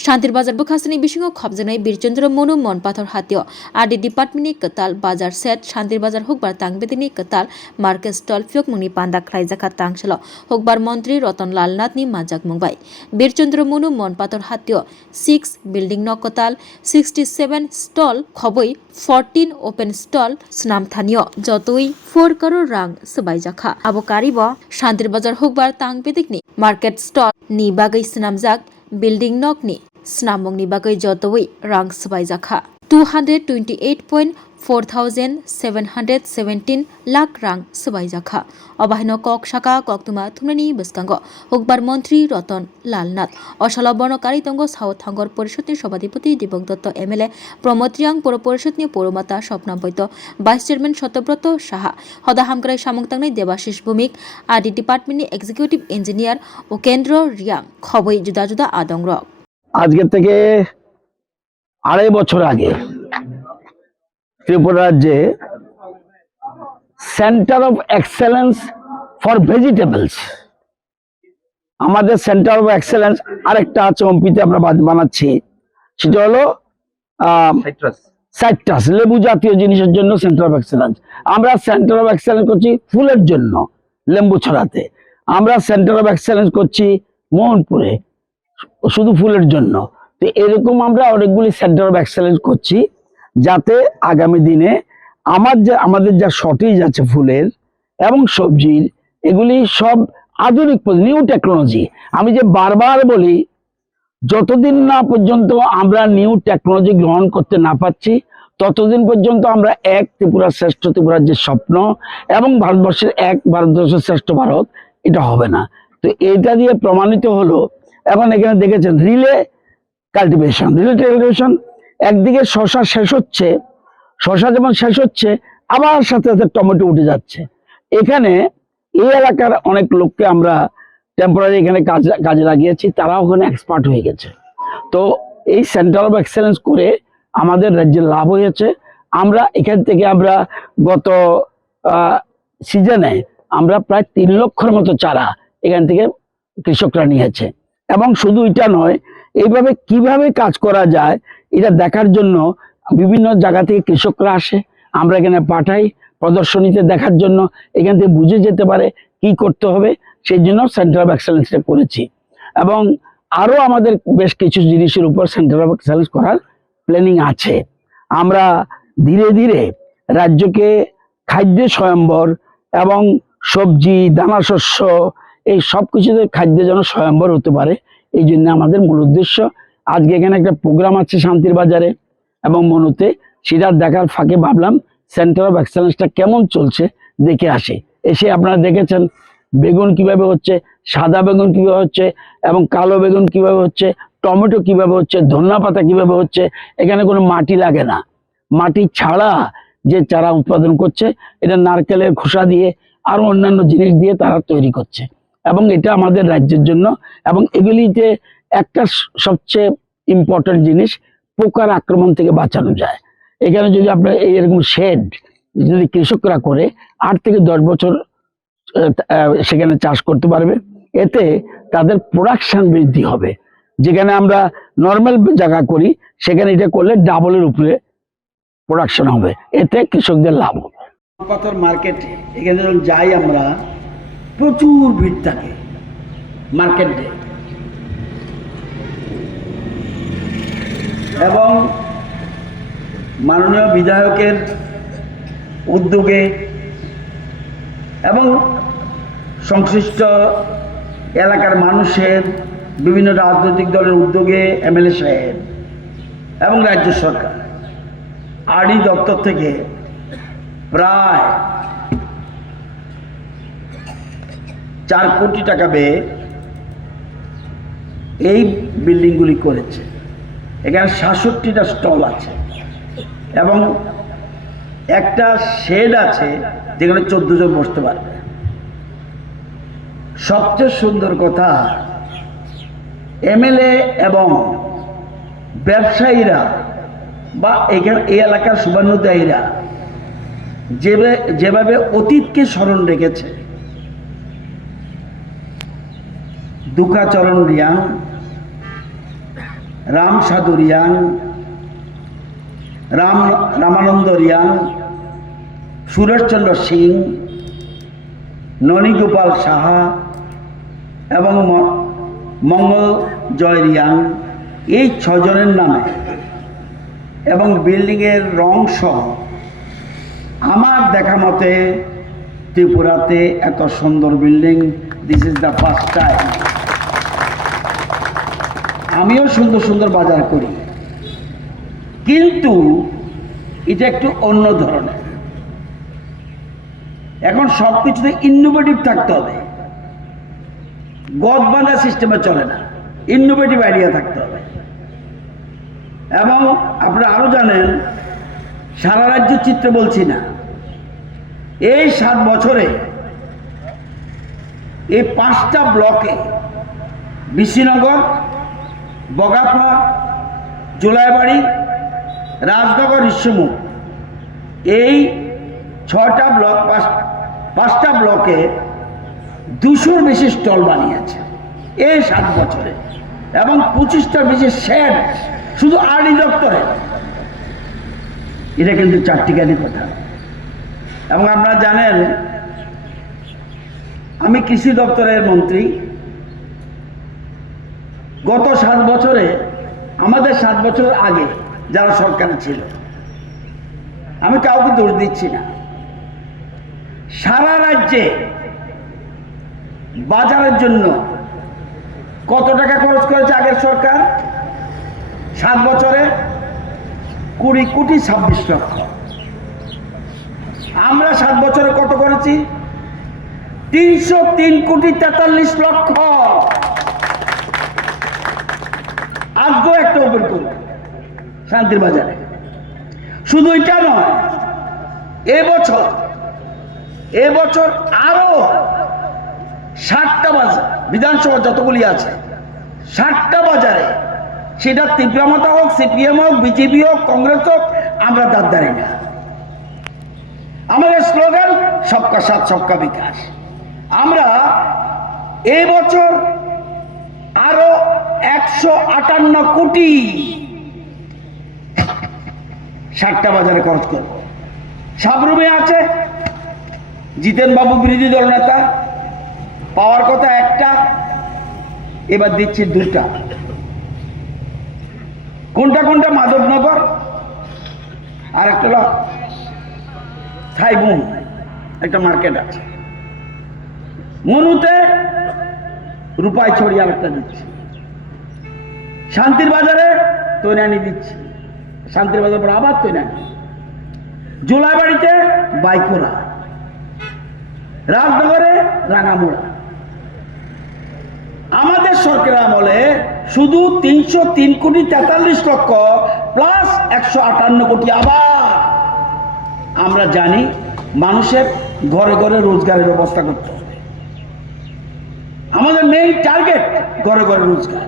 शांतिर बाजार बुखासनी बिशिंग खबजनाय बीरचंद्र मनु मनपाथर हातियो आरडी डिपार्टमेंटनि कताल बाजार सेट शांतिर बाजार हुकबार तांगबेदिनि कताल मार्केट स्टल फ्योक मुंगनि पांदा खलाइजाखा तांगसल हुकबार मंत्री रतन लाल नाथनि माजाक मुंबाय बीरचंद्र मनु मनपाथर हातियो 6 बिल्डिंग न कताल 67 स्टल खबै 14 ओपन स्टल स्नामथानियो जतोई 4 करोड़ रां सबाइजाखा आबो कारिब शांतिर बाजार हुकबार तांगबेदिकनि मार्केट स्टल नि बागै स्नामजाक बिल्डिंग नकनि स्नामंगनि बागै जतोई रां सबाइजाखा 228,417 लाख रां सबाइजाखा अबाहिनो कक शाखा कक्तुमा थुमनानि बसकांग हुकबार मंत्री रतन लालनाथ अशाल बर्णकारी तंग साउथ हांगर परिषदनि सभापति दीपक Dutt MLA Pramod Reang पौर परिषदनि पौरमाता Swapna बैद्य vice chairman Satyavrat Saha हदा हामग्राय सामंगतांगनाय Debashish भूमिक आदि डिपार्टमेंटनि एक्सिकिउटिव इन्जिनियर उकेन्द्र रियांग खबै जुदा जुदा आदंग আজকে থেকে 2.5 বছর আগে ত্রিপুরা রাজ্যে centre of excellence for vegetables আমাদের সেন্টার অফ এক্সেলেন্স আরেকটা আছে ওমপিতে আমরা বানাচ্ছি সেটা হলো সাইট্রাস লেবু জাতীয় জিনিসের জন্য সেন্টার অফ এক্সেলেন্স আমরা সেন্টার অফ এক্সেলেন্স করছি ফুলের জন্য লেম্বু ছড়াতে আমরা সেন্টার অফ এক্সেলেন্স করছি মোহনপুরে শুধু ফুলের জন্য তো এরকম আমরা অনেকগুলি সেন্টার অফ এক্সেলেন্স করছি যাতে আগামী দিনে আমাদের যা শর্টেজ আছে ফুলের এবং সবজির এগুলি সব আধুনিক নিউ টেকনোলজি আমি যে বারবার বলি যতদিন না পর্যন্ত আমরা নিউ টেকনোলজি গ্রহণ করতে না পারছি ততদিন পর্যন্ত আমরা এক ত্রিপুরা শ্রেষ্ঠ ত্রিপুরার যে স্বপ্ন এবং ভারতবর্ষের এক ভারতবর্ষের শ্রেষ্ঠ ভারত এটা হবে না তো এটা দিয়ে প্রমাণিত হলো এখন এখানে দেখেছেন রিলে কাল্টিভেশন একদিকে শশা শেষ হচ্ছে শশা যেমন শেষ হচ্ছে আবার সাথে সাথে টমেটো উঠে যাচ্ছে এখানে এই এলাকার অনেক লোককে আমরা টেম্পোরারি এখানে কাজে লাগিয়েছি তারাও ওখানে এক্সপার্ট হয়ে গেছে তো এই সেন্টার অফ এক্সেলেন্স করে আমাদের রাজ্যে লাভ হয়েছে আমরা এখান থেকে আমরা গত সিজনে আমরা প্রায় 3 লক্ষের মতো চারা এখান থেকে কৃষকরা নিয়েছে এবং শুধু এটা নয় এইভাবে কিভাবে কাজ করা যায় এটা দেখার জন্য বিভিন্ন জায়গা থেকে কৃষকরা আসে আমরা এখানে পাঠাই প্রদর্শনীতে দেখার জন্য এখান থেকে বুঝে যেতে পারে কি করতে হবে সেই জন্য সেন্টার অফ এক্সেলেন্সটা করেছি এবং আরো আমাদের বেশ কিছু জিনিসের উপর সেন্টার অফ এক্সেলেন্স করার প্ল্যানিং আছে আমরা ধীরে ধীরে রাজ্যকে খাদ্য স্বয়ম্বর এবং সবজি দানা শস্য এই সব কিছুতে খাদ্য যেন স্বয়ম্বর হতে পারে এই জন্য আমাদের মূল উদ্দেশ্য আজকে এখানে একটা প্রোগ্রাম আছে শান্তির বাজারে এবং মনুতে সেটা দেখার ফাঁকে ভাবলাম সেন্টার অফ এক্সেলেন্সটা কেমন চলছে দেখে আসে এসে আপনারা দেখেছেন বেগুন কিভাবে হচ্ছে সাদা বেগুন কিভাবে হচ্ছে এবং কালো বেগুন কিভাবে হচ্ছে টমেটো কিভাবে হচ্ছে ধনিয়া পাতা কিভাবে হচ্ছে এখানে কোনো মাটি লাগে না মাটি ছাড়া যে চারা উৎপাদন করছে এটা নারকেলের খোসা দিয়ে আর অন্যান্য জিনিস দিয়ে তারা তৈরি করছে এবং এটা আমাদের রাজ্যের জন্য এবং এগুলিতে একটা সবচেয়ে ইম্পর্টেন্ট জিনিস পোকার আক্রমণ থেকে বাঁচানো যায় এখানে যদি আপনার এরকম শেড যদি কৃষকরা করে 8 থেকে 10 বছর সেখানে চাষ করতে পারবে এতে তাদের প্রোডাকশন বৃদ্ধি হবে যেখানে আমরা নর্মাল জায়গা করি সেখানে এটা করলে ডাবলের উপরে প্রোডাকশন হবে এতে কৃষকদের লাভ হবে পাথর মার্কেটে এখানে যখন যাই আমরা প্রচুর ভিড় থাকে মার্কেটে এবং মাননীয় বিধায়কের উদ্যোগে এবং সংশ্লিষ্ট এলাকার মানুষের বিভিন্ন রাজনৈতিক দলের উদ্যোগে এমএলএ সাহেব এবং রাজ্য সরকার আরডি দপ্তর থেকে প্রায় 4 কোটি টাকা ব্যয়ে এই বিল্ডিংগুলি করেছে এখানে 66টা স্টল আছে এবং একটা শেড আছে যেখানে 14 জন বসতে পারবে সবচেয়ে সুন্দর কথা এমএলএ এবং ব্যবসায়ীরা বা এখানে এই এলাকার শুভানুধ্যায়ীরা যেভাবে অতীতকে স্মরণ রেখেছে দুকাচরণ রিয়াং রাম সাধু রিয়াং, রামানন্দ রিয়াং, সুরেশচন্দ্র সিং, ননীগোপাল সাহা এবং মঙ্গল জয় রিয়াং, এই 6 জনের নামে এবং বিল্ডিংয়ের রং সহ আমার দেখা মতে ত্রিপুরাতে এত সুন্দর building this is the first time. আমিও সুন্দর সুন্দর বাজার করি, কিন্তু এটা একটু অন্য ধরনের। এখন সব কিছুতে ইনোভেটিভ থাকতে হবে, গদ বাঁধা সিস্টেমে চলে না, ইনোভেটিভ আইডিয়া থাকতে হবে। এবং আপনারা আরো জানেন, সারা রাজ্য চিত্র বলছি না, এই 7 বছরে এই 5টা ব্লকে বিশিনগর, বগাফা, জোলাইবাড়ি, রাজনগর, ইস্যুমুখ, এই 6টা ব্লক, 5টা ব্লকে 200-র বেশি স্টল বানিয়েছে এই 7 বছরে, এবং 25টার বেশি শেড শুধু আরডি দপ্তরে। এটা কিন্তু চারটিখানি কথা। এবং আপনারা জানেন, আমি কৃষি দপ্তরের মন্ত্রী। গত 7 বছরে, আমাদের 7 বছরের আগে যারা সরকারে ছিল, আমি কাউকে দোষ দিচ্ছি না, সারা রাজ্যে বাজারের জন্য কত টাকা খরচ করেছে আগের সরকার? 7 বছরে 20 কোটি 26 লক্ষ। আমরা 7 বছরে কত করেছি? 303 কোটি 43 লক্ষ। আজকেও একটা ওপেন করব শান্তির বাজারে। শুধু এটা নয়, এবছর আরো 60টা বাজার, বিধানসভা যতগুলি আছে 60টা বাজারে, সেটা তীব্রমতা হোক, সিপিএম হোক, বিজেপি হোক, কংগ্রেস হোক, আমরা তার দাঁড়ি না। আমাদের স্লোগান সবকা সাথ সবকা বিকাশ। আমরা এই বছর আরো 158 কোটি 60টা বাজারে খরচ করব। সাবরুমে আছে জিতেন বাবু, বিরোধী দল নেতা, পাওয়ার কথা একটা, এবার দিচ্ছি 2টা। কোনটা কোনটা? মাধবনগর, আর একটা হলো থাইবুম, একটা মার্কেট আছে। মনুতে রূপাই ছড়ি আর একটা দিচ্ছি। শান্তির বাজারে তৈনানি দিচ্ছি, শান্তির বাজার পর আবার তৈনানি। জোলাইবাড়িতে বাইকোরা, রাজনগরে রাঙামুড়া। আমাদের সরকার আমলে শুধু 303 কোটি 43 লক্ষ প্লাস 158 কোটি। আবার আমরা জানি মানুষের ঘরে ঘরে রোজগারের ব্যবস্থা করতে হবে। আমাদের মেইন টার্গেট ঘরে ঘরে রোজগার।